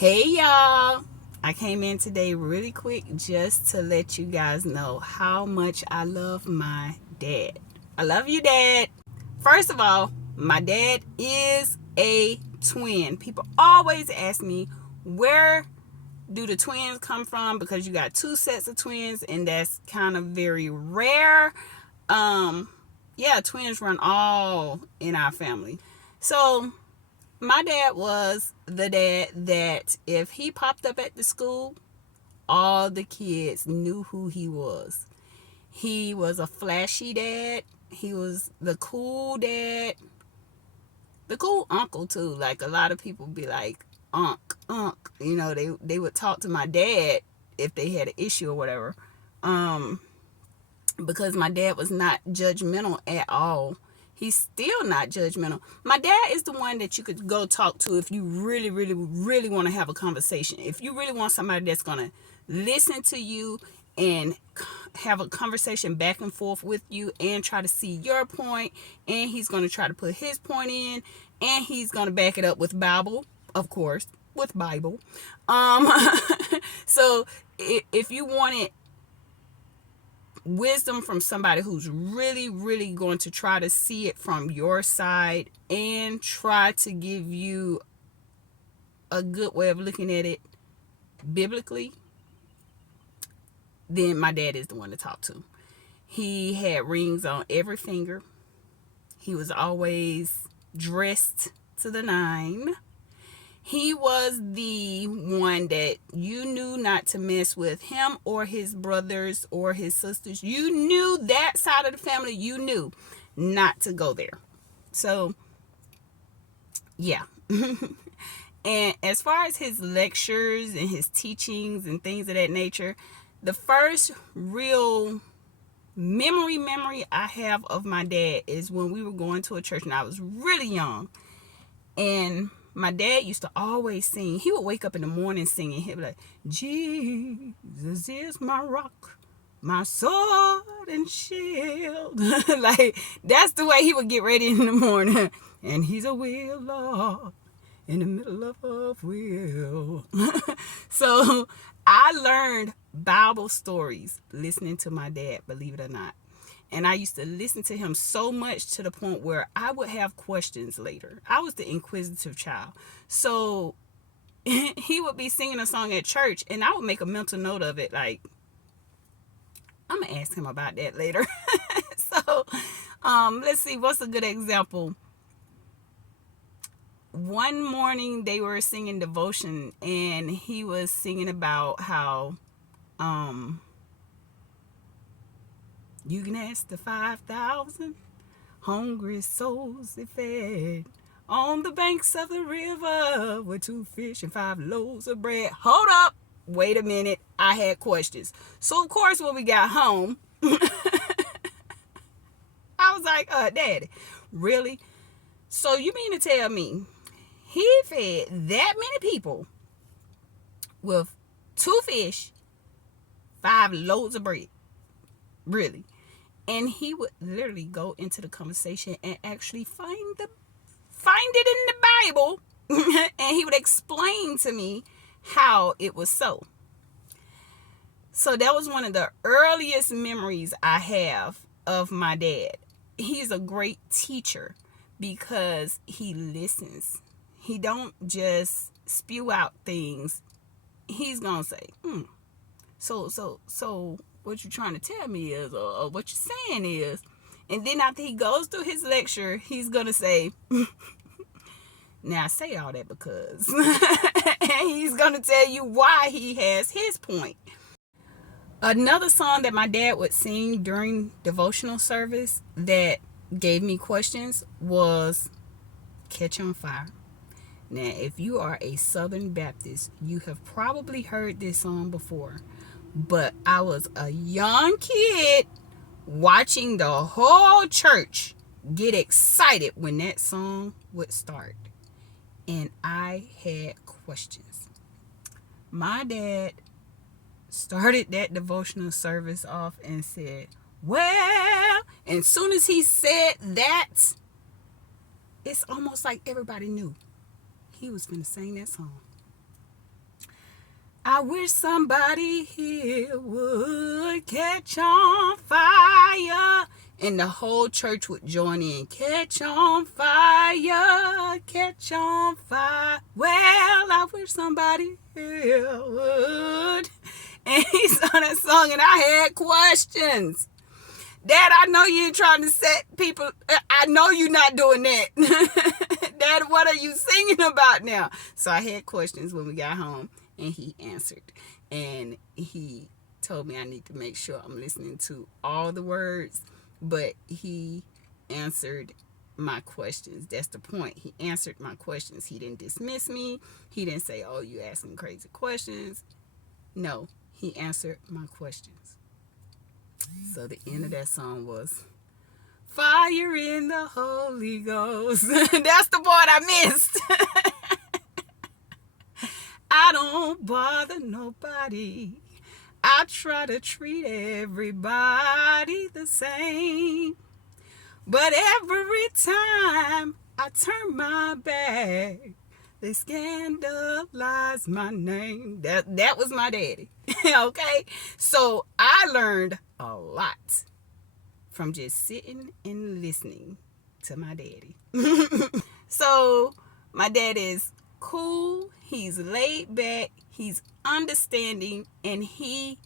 Hey y'all, I came in today really quick just to let you guys know how much I love my dad. I love you, Dad. First of all, my dad is a twin. People always ask me, where do the twins come from? Because you got two sets of twins, and that's kind of very rare. Um, yeah, twins run all in our family. So my dad was the dad that if he popped up at the school, all the kids knew who he was. He was a flashy dad. He was the cool dad, the cool uncle too. Like a lot of people be like, Unc. They would talk to my dad if they had an issue or whatever. Um, because my dad was not judgmental at all. He's still not judgmental. My dad is the one that you could go talk to if you really, really, really want to have a conversation. If you really want somebody that's going to listen to you and have a conversation back and forth with you and try to see your point, and he's going to try to put his point in, and he's going to back it up with Bible, of course, with Bible. Um, so if you wanted wisdom from somebody who's really, really going to try to see it from your side and try to give you a good way of looking at it biblically, then my dad is the one to talk to. He had rings on every finger. He was always dressed to the nine. He was the one that you knew not to mess with him or his brothers or his sisters. You knew that side of the family, you knew not to go there. So, yeah. And as far as his lectures and his teachings and things of that nature, the first real memory I have of my dad is when we were going to a church and I was really young. And my dad used to always sing. He would wake up in the morning singing. He'd be like, Jesus is my rock, my sword and shield. Like, that's the way he would get ready in the morning. And he's a wheel, Lord, in the middle of a wheel. So I learned Bible stories listening to my dad, believe it or not. And I used to listen to him so much to the point where I would have questions later. I was the inquisitive child. So he would be singing a song at church and I would make a mental note of it. Like, I'm going to ask him about that later. So let's see, what's a good example? One morning they were singing devotion and he was singing about how you can ask the 5,000 hungry souls they fed on the banks of the river with 2 fish and 5 loaves of bread. Hold up. Wait a minute. I had questions. So, of course, when we got home, I was like, Daddy, really? So you mean to tell me he fed that many people with 2 fish, 5 loaves of bread? Really? And he would literally go into the conversation and actually find it in the Bible and he would explain to me how it was so. So that was one of the earliest memories I have of my dad. He's a great teacher because he listens. He don't just spew out things. He's gonna say, so what you're trying to tell me is, or what you're saying is. And then after he goes through his lecture, he's gonna say, now I say all that because, and he's gonna tell you why he has his point. Another song that my dad would sing during devotional service that gave me questions was Catch on Fire. Now, if you are a Southern Baptist, you have probably heard this song before. But I was a young kid watching the whole church get excited when that song would start. And I had questions. My dad started that devotional service off and said, well, and soon as he said that, it's almost like everybody knew he was going to sing that song. I wish somebody here would catch on fire. And the whole church would join in. Catch on fire, catch on fire. Well, I wish somebody here would. And he sung that song and I had questions. Dad, I know you ain't trying to set people. I know you're not doing that. Dad, what are you singing about now? So I had questions when we got home and he answered. And he told me I need to make sure I'm listening to all the words. But he answered my questions. That's the point. He answered my questions. He didn't dismiss me. He didn't say, oh, you asking crazy questions. No, he answered my questions. So the end of that song was Fire in the Holy Ghost. That's the part I missed. I don't bother nobody. I try to treat everybody the same. But every time I turn my back, they scandalize my name. That was my daddy. Okay? So I learned a lot from just sitting and listening to my daddy. So my dad is cool. He's laid back. He's understanding. And he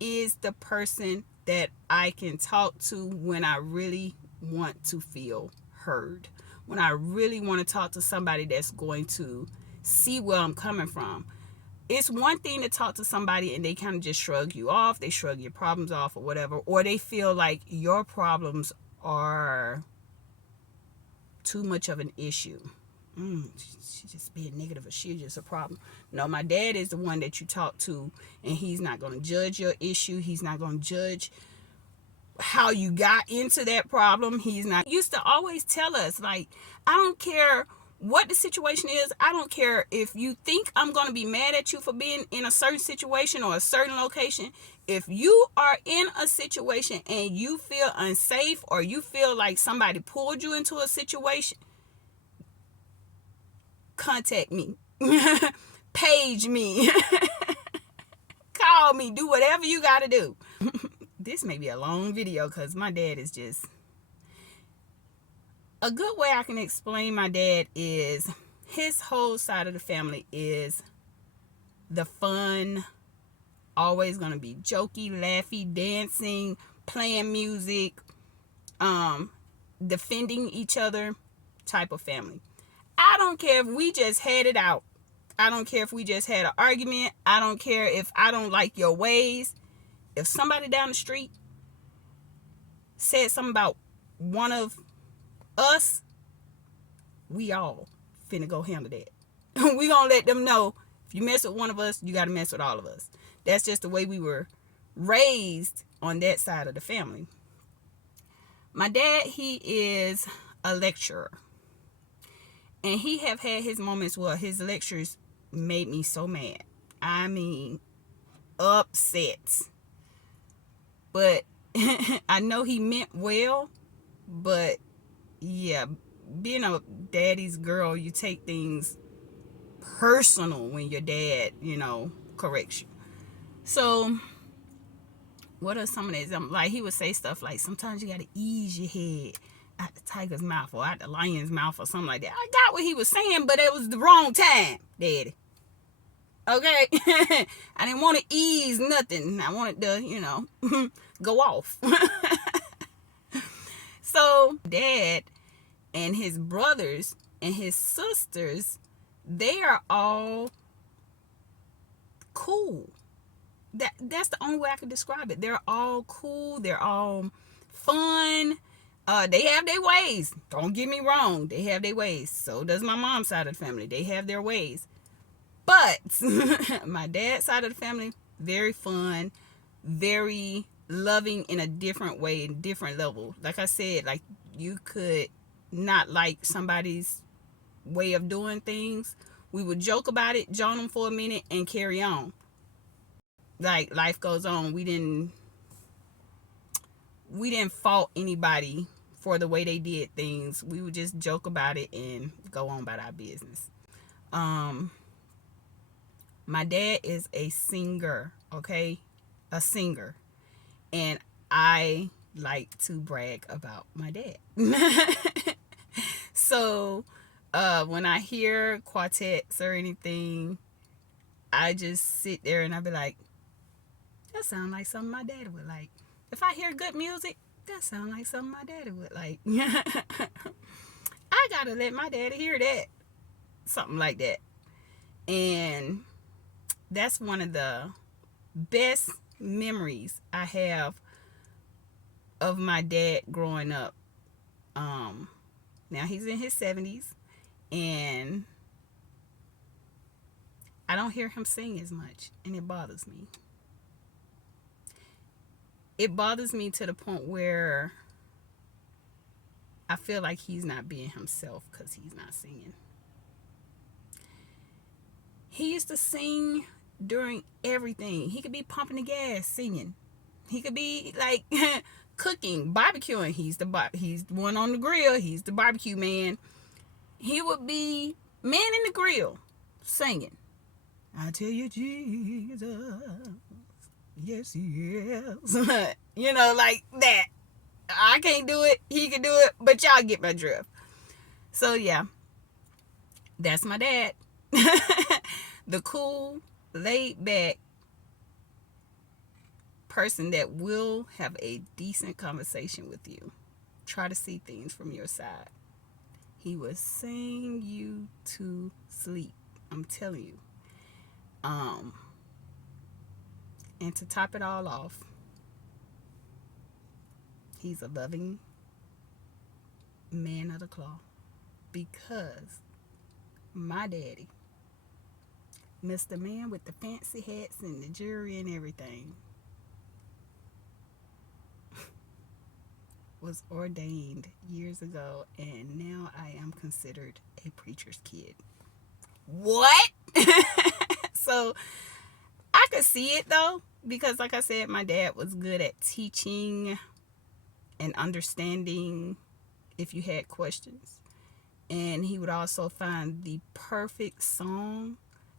is the person that I can talk to when I really want to feel heard. When I really want to talk to somebody that's going to see where I'm coming from. It's one thing to talk to somebody and they kind of just shrug you off. They shrug your problems off or whatever. Or they feel like your problems are too much of an issue. She's just being negative or she's just a problem. No, my dad is the one that you talk to and he's not going to judge your issue. He's not going to judge how you got into that problem. He's not. He used to always tell us, like, I don't care what the situation is. I don't care if you think I'm going to be mad at you for being in a certain situation or a certain location. If you are in a situation and you feel unsafe or you feel like somebody pulled you into a situation, contact me. Page me. Call me. Do whatever you got to do. This may be a long video because my dad is just... A good way I can explain my dad is his whole side of the family is the fun, always going to be jokey, laughy, dancing, playing music, defending each other type of family. I don't care if we just had it out. I don't care if we just had an argument. I don't care if I don't like your ways. If somebody down the street said something about one of us, we all finna go handle that. We gonna let them know, if you mess with one of us, you gotta mess with all of us. That's just the way we were raised on that side of the family. My dad, he is a lecturer. And he have had his moments where his lectures made me so mad. I mean, upset. But I know he meant well. But yeah, being a daddy's girl, you take things personal when your dad, corrects you. So what are some of these? Like, he would say stuff like, sometimes you got to ease your head out the tiger's mouth or out the lion's mouth or something like that. I got what he was saying, but it was the wrong time, daddy. Okay? I didn't want to ease nothing. I wanted to, go off. So dad and his brothers and his sisters, they are all cool. That's the only way I can describe it. They're all cool. They're all fun. They have their ways. Don't get me wrong. They have their ways. So does my mom's side of the family. They have their ways. But my dad's side of the family, very fun, very loving in a different way, in different level. Like I said, like, you could not like somebody's way of doing things. We would joke about it, join them for a minute, and carry on. Like, life goes on. We didn't fault anybody for the way they did things. We would just joke about it and go on about our business. My dad is a singer, okay? A singer. And I like to brag about my dad. So when I hear quartets or anything, I just sit there and I be like, that sounds like something my daddy would like. If I hear good music, that sounds like something my daddy would like. I gotta let my daddy hear that. Something like that. And that's one of the best memories I have of my dad growing up. Now he's in his 70s, and I don't hear him sing as much, and it bothers me. It bothers me to the point where I feel like he's not being himself because he's not singing. He used to sing during everything. He could be pumping the gas, singing. He could be like cooking, barbecuing. He's the one on the grill. He's the barbecue man. He would be manning the grill, singing. I tell you, Jesus, yes, he is. Like that. I can't do it. He can do it, but y'all get my drift. So yeah, that's my dad. The cool, laid back person that will have a decent conversation with you. Try to see things from your side. He will sing you to sleep. I'm telling you. And to top it all off, he's a loving man of the cloth, because my daddy, Mr. Man with the fancy hats and the jewelry and everything, was ordained years ago, and now I am considered a preacher's kid. What? So I could see it though, because like I said, my dad was good at teaching and understanding if you had questions. And he would also find the perfect song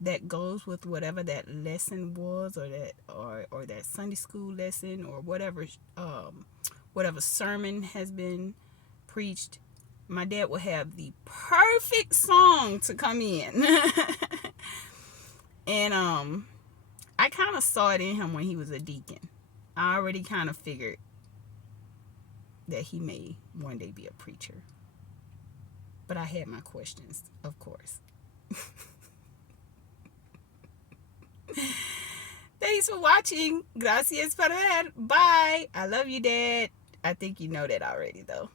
that goes with whatever that lesson was, or that Sunday school lesson, or whatever sermon has been preached. My dad would have the perfect song to come in. And I kind of saw it in him when he was a deacon. I already kind of figured that he may one day be a preacher. But I had my questions, of course. Thanks for watching. Gracias por ver. Bye. I love you, Dad. I think you know that already, though.